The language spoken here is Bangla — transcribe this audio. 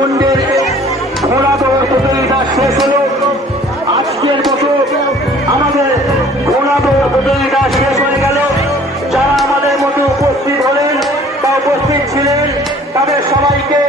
রাউন্ডের ঘোড়া দৌড় প্রতিযোগিতা শেষ হলো। আজকের মতো আমাদের ঘোড়া দৌড় প্রতিযোগিতা শেষ হয়ে গেল। যারা আমাদের মধ্যে উপস্থিত হলেন বা উপস্থিত ছিলেন, তাদের সবাইকে